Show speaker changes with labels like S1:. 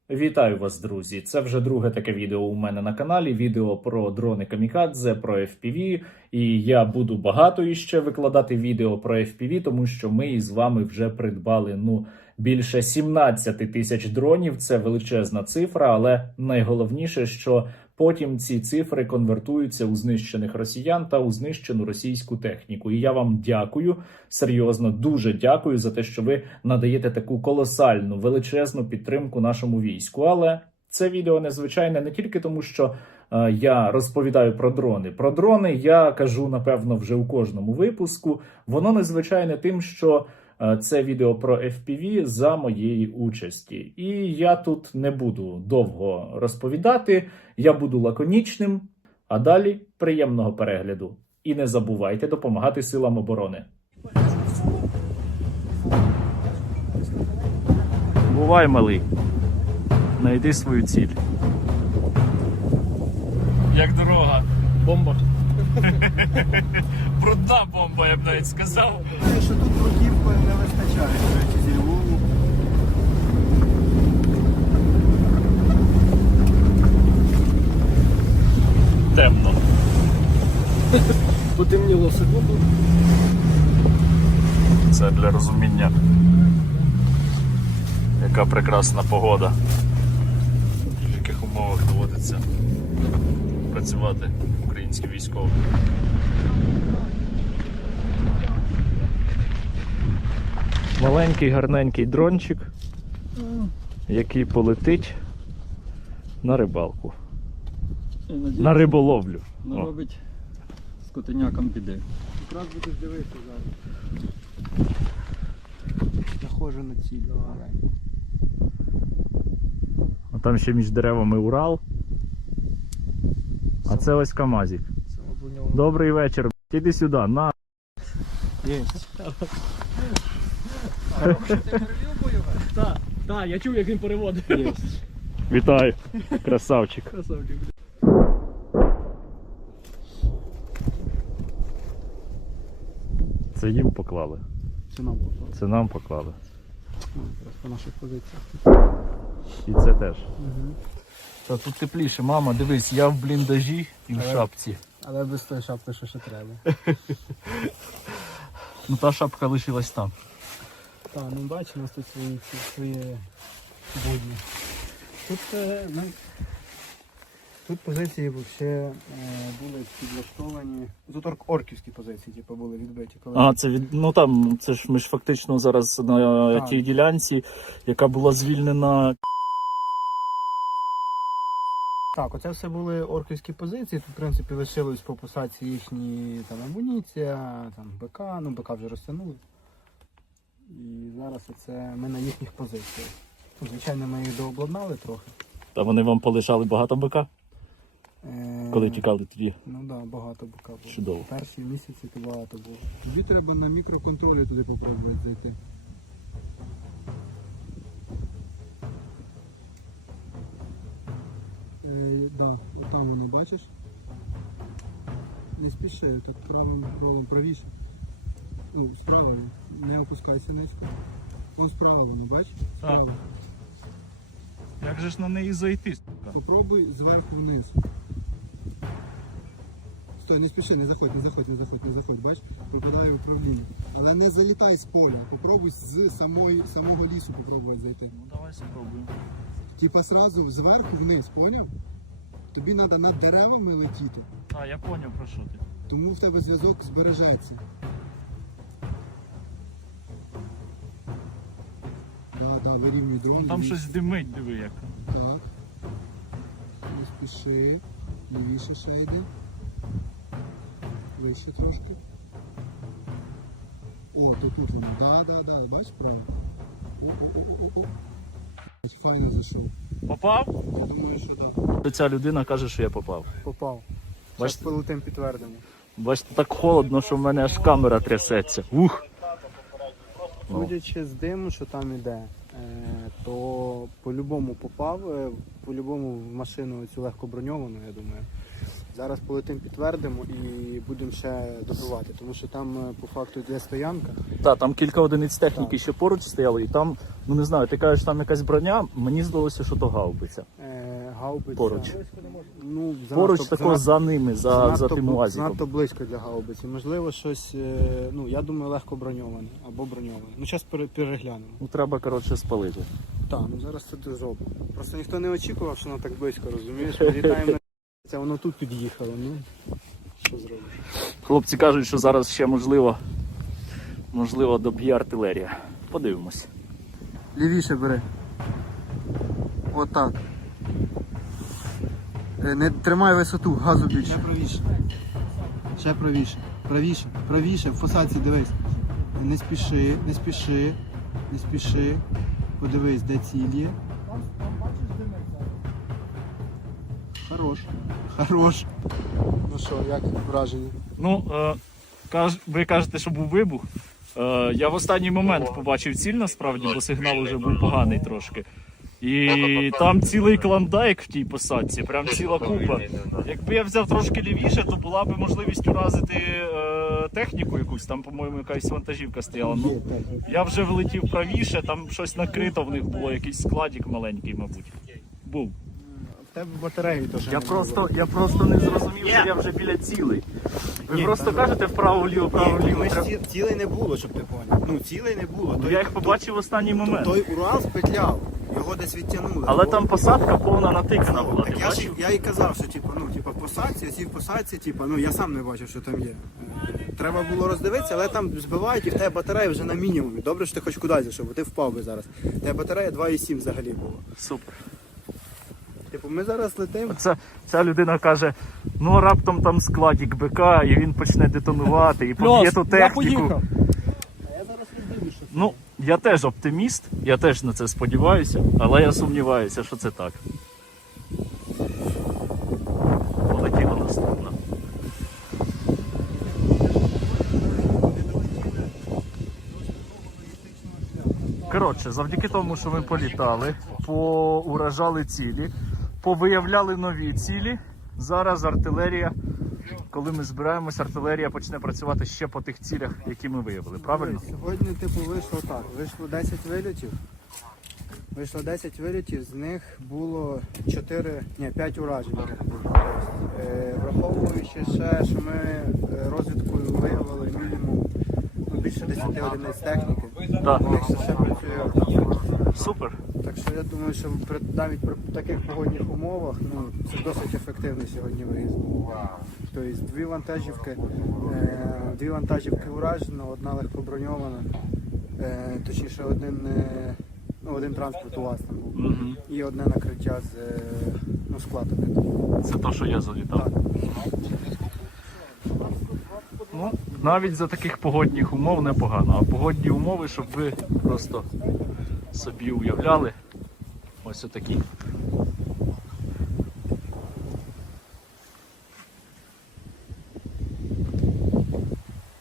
S1: Вітаю вас, друзі! Це вже друге таке відео у мене на каналі. Відео про дрони Камікадзе, про FPV. І я буду багато іще викладати відео про FPV, тому що ми із вами вже придбали більше 17 тисяч дронів. Це величезна цифра, але найголовніше, що потім ці цифри конвертуються у знищених росіян та у знищену російську техніку. І я вам дякую, серйозно, дуже дякую за те, що ви надаєте таку колосальну, величезну підтримку нашому війську. Але це відео незвичайне не тільки тому, що я розповідаю про дрони. Про дрони я кажу, напевно, вже у кожному випуску. Воно незвичайне тим, що це відео про FPV за моєї участі. І я тут не буду довго розповідати, я буду лаконічним. А далі приємного перегляду. І не забувайте допомагати силам оборони. Бувай, малий. Найди свою ціль. Як дорога. Бомба. Брудна бомба, я б навіть сказав.
S2: Що тут бруківки не вистачає, до речі, зі Львову.
S1: Темно.
S2: Потемніло секунду.
S1: Це для розуміння, яка прекрасна погода, в яких умовах доводиться працювати українським військовим. Маленький гарненький дрончик, який полетить на рибалку, на риболовлю.
S3: Наробить скотинякам біди.
S2: Якраз будеш дивитися зараз. Заходжу на ціль.
S1: А там ще між деревами Урал, а це ось КамАЗик. Добрий вечір, іди сюди, на.
S2: Єсть.
S3: Так, я чув, як він переводить.
S2: Єсть.
S1: Вітаю, красавчик.
S3: Красавчик.
S1: Це їм поклали,
S2: Це нам попало.
S1: це нам поклали.
S2: По наших позиціях.
S1: І це теж.
S2: Угу.
S1: Та тут тепліше, мама, дивись, я в бліндажі і в шапці.
S2: Але без тої шапки що ще треба.
S1: Ну та шапка лишилась там.
S2: Так, ну бачиш, у нас тут свої будні. Тут, тут позиції взагалі були підлаштовані. Тут орківські позиції типу, були відбиті. Коли...
S1: А, це від. Ну там, це ж ми ж фактично зараз на тій ділянці, яка була звільнена.
S2: Так, оце все були орківські позиції. Тут, в принципі, лишилось по посадці їхні там амуніція, там БК, ну БК вже розтягнули. І зараз оце ми на їхніх позиціях. Ну, звичайно, ми їх дообладнали трохи.
S1: Та вони вам полишали багато БК, коли тікали тоді.
S2: Ну так, да, багато БК було.
S1: Чудово.
S2: Перші місяці то багато було. Тобі треба на мікроконтролі туди попробувати зайти. Да, там воно бачиш. Не спіши, так правим кролом правіше. Ну, справа, не опускайся низько. Вон справа воно, бачиш? Справа.
S1: Як же ж на неї зайти?
S2: Попробуй зверху вниз. Стой, не спіши, не заходь, бач? Припадає управління. Але не залітай з поля, попробуй з самого лісу попробувати зайти.
S1: Ну давай спробуємо.
S2: Типа сразу зверху вниз, поняв? Тобі треба над деревами летіти,
S1: А, я поняв, про що ти.
S2: тому в тебе зв'язок збережеться. Да, вирівнюй дрон.
S1: Там щось димить, диви як.
S2: Так. Не спіши. Лівіше ще йди. Вище трошки. О, тут воно. Да. Бачиш правильно? О. Файно зайшов.
S1: Попав?
S2: Я думаю, що так.
S1: Ця людина каже, що я попав.
S2: Попав. Зараз
S1: Бачите?
S2: полетим підтвердимо.
S1: Бачите, так холодно, що в мене аж камера трясеться. Ух!
S2: Судячи з диму, що там іде, то по-любому попав, по-любому в машину цю легко броньовану, я думаю. Зараз полетимо, підтвердимо і будемо ще добивати, тому що там по факту йде стоянка.
S1: Так, там кілька одиниць техніки
S2: Так.
S1: ще поруч стояли, і там, ну не знаю, ти кажеш, там якась броня, мені здалося, що то гаубиця.
S2: Гаубиця.
S1: Поруч.
S2: Ну,
S1: Поруч
S2: занадто-
S1: такого за ними, за тим
S2: бл-
S1: УАЗиком.
S2: занадто близько для гаубиці. Можливо, щось, ну я думаю, легко броньоване або броньоване. Ну, зараз переглянемо.
S1: Ну треба, коротше, спалити.
S2: Так, ну зараз це ти зробимо. Просто ніхто не очікував, що воно так близько, розумієш? Ми літаємо на це, воно тут під'їхало. Ну, що зробиш?
S1: Хлопці кажуть, що зараз ще можливо доб'є артилерія. Подивимось.
S2: Лівіше бери. Отак. Не тримай висоту, газу більше. Ще правіше. Ще правіше. Правіше. Правіше. В фасаді дивись. Не спіши, не спіши, не спіши. Подивись, де ціль є. Хорош. Хорош. Ну що, як враження?
S1: Ну, ви кажете, що був вибух. Я в останній момент побачив ціль насправді, бо сигнал вже був поганий трошки. І там цілий клондайк в тій посадці, прям ціла купа. Якби я взяв трошки лівіше, то була б можливість уразити техніку якусь, там, по-моєму, якась вантажівка стояла. Ну, я вже влетів правіше, там щось накрито в них було, якийсь складик маленький, мабуть. Був.
S2: В тебе батареї теж.
S1: Я просто не зрозумів, що я вже біля цілей. Ви
S2: Ні,
S1: просто
S2: там-
S1: кажете вправо-вліво, вправо-вліво.
S2: Цілей не було, щоб ти поняв. Ну, цілей не було.
S1: Я їх побачив в останній момент.
S2: Той Урал спетляв, його десь відтягнули.
S1: Але там посадка повна натикана була, ти
S2: Так я
S1: бачив?
S2: і казав, що в посадці, в посадці, я сам не бачив, що там є. Треба було роздивитися, але там збивають і в тебе батарея вже на мінімумі. Добре, що ти хоч кудись зайшов, бо ти впав би зараз. В тебе батарея 2,7 взагалі було.
S1: Супер.
S2: Ми зараз летимо.
S1: Ця людина каже, ну а раптом там складик БК, і він почне детонувати, і поб'є ту техніку. Ну, я теж оптиміст, я теж на це сподіваюся, але я сумніваюся, що це так. Полетіла наступна. Коротше, завдяки тому, що ми політали, поуражали цілі, повиявляли нові цілі, зараз артилерія, коли ми збираємось, артилерія почне працювати ще по тих цілях, які ми виявили, правильно?
S2: Сьогодні вийшло так. Вийшло 10 вилітів. Вийшло 10 вилітів, з них було 5 уражень. Враховуючи ще, що ми розвідкою виявили мінімум більше 10 одиниць техніки.
S1: Так.
S2: У них ще працює.
S1: Супер.
S2: Так що я думаю, що навіть при таких погодних умовах це досить ефективний сьогодні виїзд. Тобто дві вантажівки уражено, одна легкоброньована, точніше один транспорт у вас там був.
S1: Мгм.
S2: І одне накриття з складу.
S1: Це то, що я залітав.
S2: Так.
S1: Ну, навіть за таких погодних умов непогано. А погодні умови, щоб ви просто собі уявляли, ось отакі.